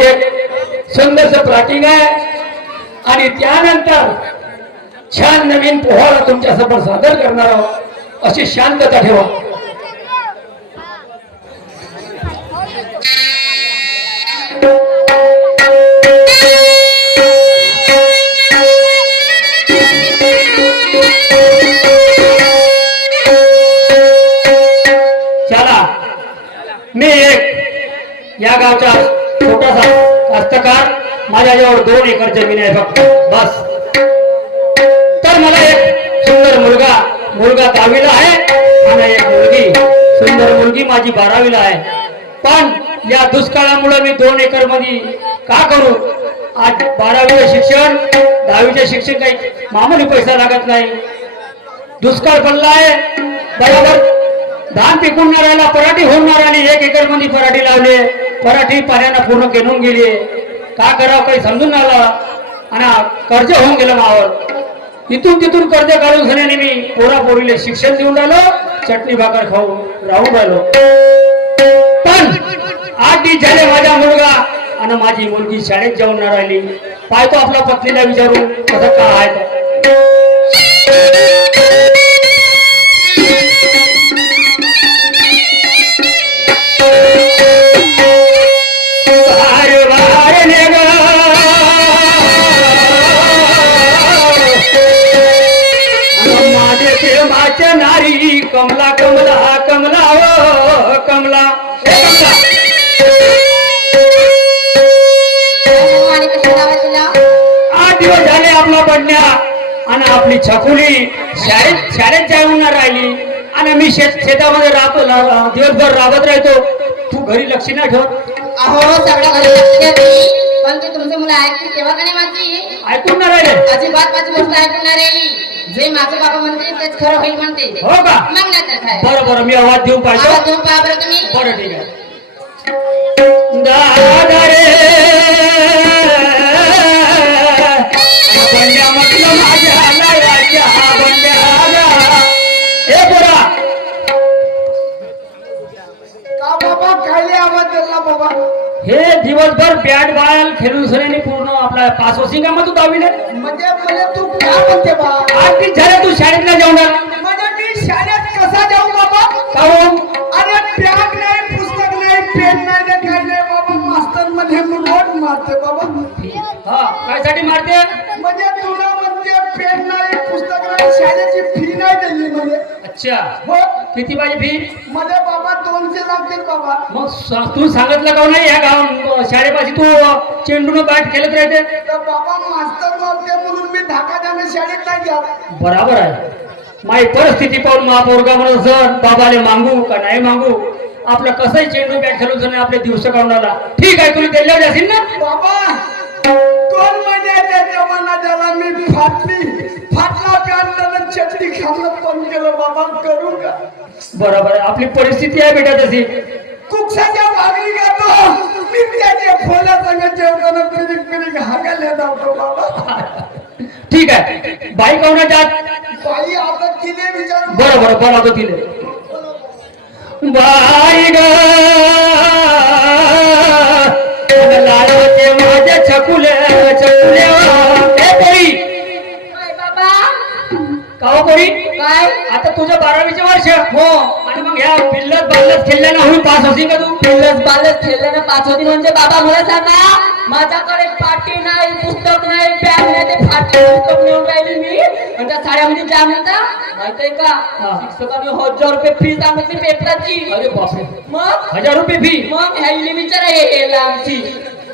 एक सुंदरस प्लॅटिंग आहे आणि त्यानंतर छान नवीन पोहाला तुमच्या समोर सादर करणार आहोत. अशी शांतता ठेवा. चला, मी एक या गावचा छोटासा कास्तकार, माझ्याजवळ 2 एकर जमीन आहे फक्त, बस. तर मला एक सुंदर मुलगा 10वीला आहे आणि एक सुंदर मुलगी माझी 12वीला आहे. पण या दुष्काळामुळे मी 2 एकर मध्ये का करू? आज 12वीचे शिक्षण 10वीचे शिक्षण काही मामूली पैसा लागत नाही. दुष्काळ पडला आहे, बरोबर धान पिकून न राहिला, पराठी होऊन न राहिली. 1 एकर मध्ये पराठी लावले, पराठी पाण्यानं पूर्ण केनून गेली. का करावं काही समजून आला आणि कर्ज होऊन गेलं मावर. इथून तिथून कर्ज काढून घेण्याने मी पोरापोरीले शिक्षण देऊन राहिलो, चटणी भाकर खाऊन राहून राहिलो. पण 8 दिवस झाले माझा मुलगा आणि माझी मुलगी शाळेत जाऊन न राहिली. पाहतो आपल्या पत्नीला विचारून कसं काय आहे. नारी कमला कमला कमला ओ कमला. 8 दिवस झाले आपला पडण्या आणि आपली छकुली शाळेत जाऊन राहिली आणि मी शेतामध्ये राहतो, दिवसभर राबत राहतो. तू घरी लक्ष नाही ठेवत. अहो सगळं घरी लक्ष देते, पण ते तुमचे मुलं ऐकतील तेव्हा का नाही माझी? ऐकून ना राहिले, अजिबात माझी गोष्ट ऐकून नाही राहिली. जे माझे बाबा म्हणते तेच खरं होईल म्हणते. हो का? मग नाही तर काय. बरं मी आवाज देऊ पाहिजे. आवाज देऊन पहा बरं तुम्ही. बरं ठीक आहे. दादा रे बंड्या म्हटलं माझ्या लावाच्या बंड्या. ए पोरा का बाबा काय आवाज दिला बाबा? हे दिवसभर बॅट बॉल खेळून सगळ्यांनी पूर्ण आपला पास होसिंग का मग तू 10वीला म्हणजे मला तू काय म्हणते बा? 8 दिवस झाले तू शाळेत नाही जाऊन राहिला. म्हणजे मी शाळेत कसा जाऊ बाबा? काहून? अरे बॅग नाही, पुस्तक नाही, पेन नाही, ना काय नाही बाबा. मास्तर मध्ये रोड मारते बाबा. हा कायसाठी मारते? म्हणजे तुला म्हणजे पेन नाही, पुस्तक नाही, शाळेची फी नाही दिली म्हणजे. अच्छा, हो किती पाहिजे फी? मध्ये बाबा 200 लागतील बाबा. मग तू सांगितलं का नाही या गाव शाळेपाशी तू चेंडून बॅट खेळत राहते? तर बाबा मास्तर मारते म्हणून मी धाका द्याने शाळेत नाही जा. बराबर आहे. माझी परिस्थिती पाहून महापौरगा म्हणत सर बाबाले मागू का नाही मागू, आपलं कसंही चेंडू बॅट खेळून सर आपले दिवस काढून आला. ठीक आहे, तुला दिल्यावर जाशील ना बाबा. 2 महिन्याच्या जमाना ज्याला मी फाटला पॅन्ट चटणी खाणं पण केलं बाबा. करू का? बरोबर आहे, आपली परिस्थिती आहे बेटा तशी. कुक्षाच्या भाकरी खातो, मिरच्याच्या फोल्या संग जेवताना पिरिक हागायला जातो बाबा. ठीक आहे, बाई कोणा जात? बाई आता तिने विचार. बरोबर बोलावतो तिले. बाई ग लाडोचे माझ्या छकुले छकुले पोरी. काय बाबा? का पोरी? काय? आता तुझं 12वीचे वर्ष हो आणि मग ह्या बिल्लत बाल्लत खेळल्यानं होऊन पास होशील का तू? बिल्लस बालस खेळल्यानं 5 होती म्हणजे बाबा मला सांगा, माझ्याकडे पाटी नाही, पुस्तक नाही, बॅग नाही, ते फाटी पुस्तक नेऊन राहिली मी. आणि त्या साड्यामध्ये काय म्हणता माहितीये का? शिक्षकांनी 1000 रुपये फी सांगितली पेपराची. अरे बापरे, मग 1000 रुपये फी? मग ह्याली विचारा हे आमची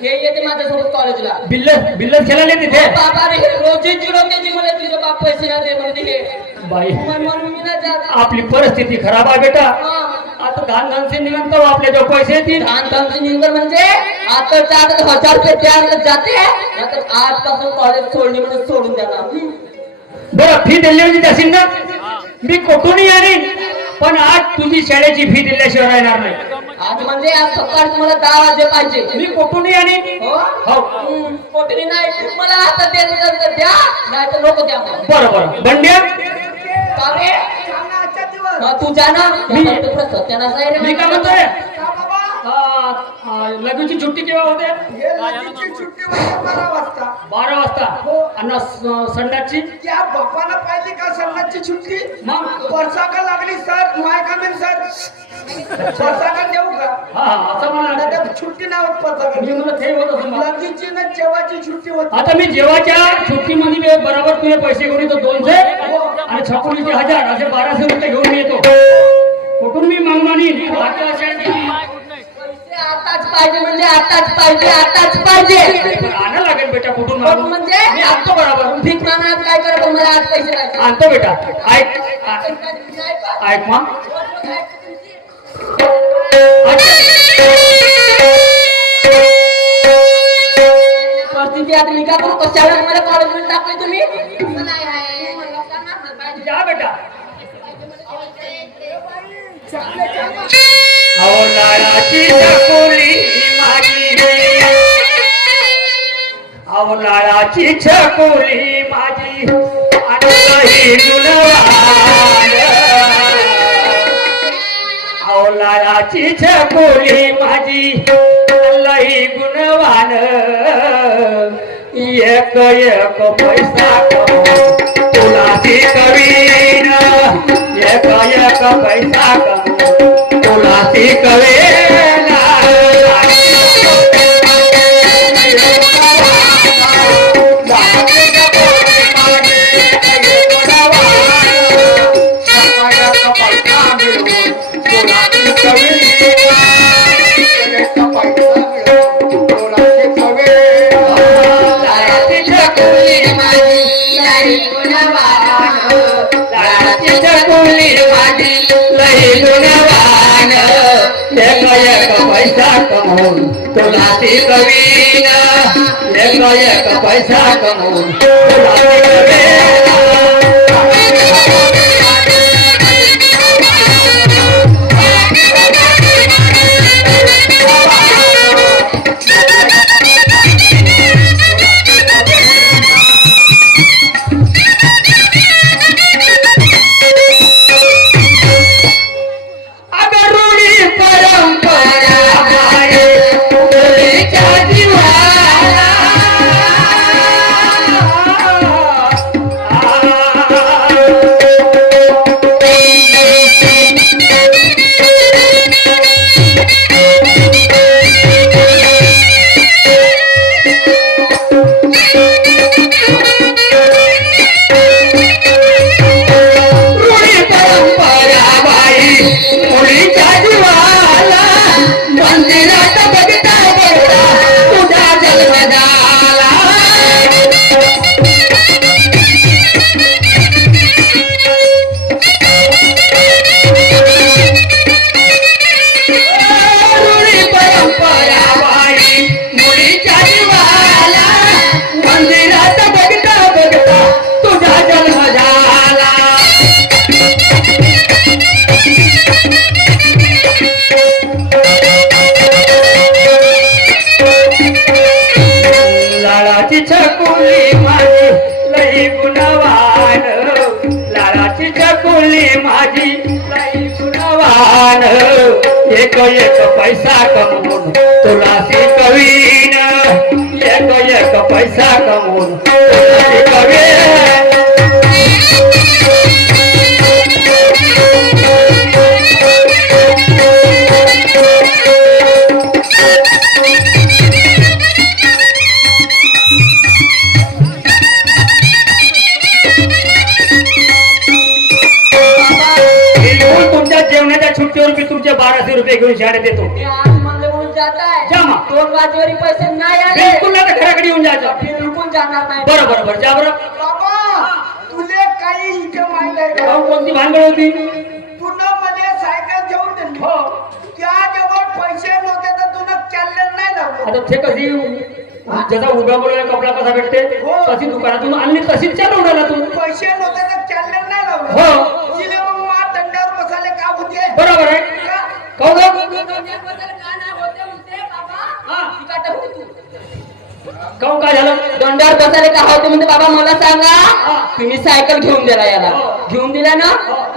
हे येते माझ्यासोबत कॉलेजला. बिल्लत खेळायला तिथे? बाबा रे रोजी जिरवते मला तुझे बाप पैसे नाही दे म्हणते हे. बाई म्हणून मी नाही जात. आपली परिस्थिती खराब आहे बेटा. मग आता धानधानचे निघंत आपल्या जो पैसे येतील धानधानची निंगर म्हणजे आता 1000 रुपये द्यायला जाते, नाहीतर आजपासून कॉलेज सोडली म्हणजे सोडून द्याला. बरं फी दिल्याची जाशील ना? मी कुठूनही येईन, पण आज तुझी शाळेची फी दिल्याशिवाय राहणार नाही. आज म्हणजे आज सकाळी तुम्हाला 10 वाजे पाहिजे. मी कुठूनही येईन. हो हो कोठली नाही मला आता द्या नाही तर नको द्या. बरोबर बंड्या का रे? आजच्या दिवस तू जा ना. मी सत्यानाश आहे रे. मी काय म्हणतोय? का बाबा? लगूची सुट्टी केव्हा होते? हे लगीची सुट्टी होते 12 वाजता. 12 वाजता. हो. आणि संडासची? त्या बापाला पाहिली का सणाची सुट्टी? मग परसाका लागली सर, माय कामेल सर. परसाका देऊ का? हा असं म्हणा. आता सुट्टी नाही होत परसाका. मी म्हणलं ते होत असं मला. लगीची ना जेवाची सुट्टी होती. आता मी जेवाच्या सुट्टीमध्ये बरोबर तुझे पैसे घेऊन येतो 200 आणि छकुलीचे 1000 असे 1200 रुपये घेऊन मी येतो. कुठून मी मागणार नाही. बाकी अशा पैसे आताच पाहिजे म्हणजे आताच पाहिजे, आताच पाहिजे. आणा लागेल बेटा. कुठून कुठून मागू? म्हणजे? मी आणतो बरोबर. भीक मागणार काय करा पण मला आज पैसे पाहिजे. आणतो बेटा. ऐक ऐक मग. परिस्थिती आता मी का करू? कशाला मला कॉलेजमध्ये टाकले तुम्ही? जा बेटा. अहो नाळाची छकुली माझी, अहो नाळाची छकुली माझी आणि गुणवान, अहो नाळाची छकुली माझी लई गुणवान, एक एक पैसा कमवून तुला ती कवीन, एक एक पैसा कमवून तुला ती कवीन. तुला ती कवीन, एक एक पैसा कमवून तुला ती कवीन. एक एक पैसा कमवून तुला ती कवीन, एक एक पैसा कमवून तुला ती कवीन. तुमच्या जेवणाच्या सुट्टीवर मी तुमचे 1200 रुपये घेऊन शाळेत देतो. मी आज म्हणले म्हणून जात आहे. जा मग. 2 वाजेवरी पैसे नाही आले. बिलकुल आता घराकडे येऊन जायचं. बिलकुल जाणार नाही. बरं बरं बरं. जा बरं. बाबा तुले काही इथे माहित आहे का? कोणती भानगड होती? तुला मला सायकल घेऊन दिली. हो. त्याजवळ पैसे नव्हते तर तुला चॅलेंज नाही लावलं. आता ते कधी जसा उभ्या बोलायला कपडा कसा भेटते तशी दुकानातून आणली तशीच चालवून आला तू. पैसे नव्हते तर चॅलेंज नाही लावलं. हो. तिने मग मा दंडावर बसायला का होते? बरोबर आहे. का? काहून ग? काहून काय झालं? दंडावर बसायला का होते म्हणते बाबा मला सांगा. तुम्ही सायकल घेऊन दिला याला. घेऊन दिला ना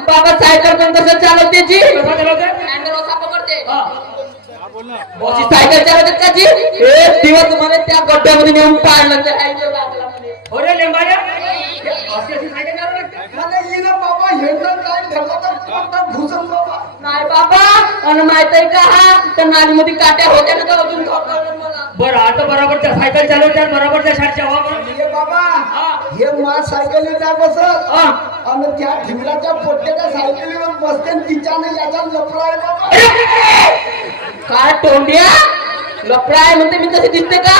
बाबा सायकल पण कसं चालवते जी? कसा चालवते? हँडल असा पकडते. अशी सायकल चालवतात का जी एक दिवस मला त्या गड्ड्यामध्ये नेऊन पाडलं त्या आईच्या बाबला मध्ये. अरे लेंबाड्या अशी अशी सायकल चालू लागते मला येणं बाबा हेंडल काय ठरलं तर पोटात घुसन बाबा. नाही बाबा आणि माहित आहे का हा त्या नालीमध्ये काट्या होत्या ना तर अजून खपवलं मला. बरं आता बरोबरच्या सायकल चालवत्यात बरोबरच्या शाळेच्या हे बाबा हे मा सायकलीवर जा बसत आणि त्या ठिवलाच्या पोट्याच्या सायकलीवर बसते आणि तिच्याने याचा लफडा आहे बाबा. काय तोंड्या लफडा आहे म्हणते मी तशी दिसते का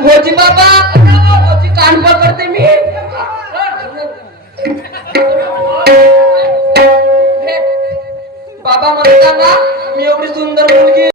होजी बाबा होजी कान पकडते मी बाबा म्हणता ना मी एवढी सुंदर मुलगी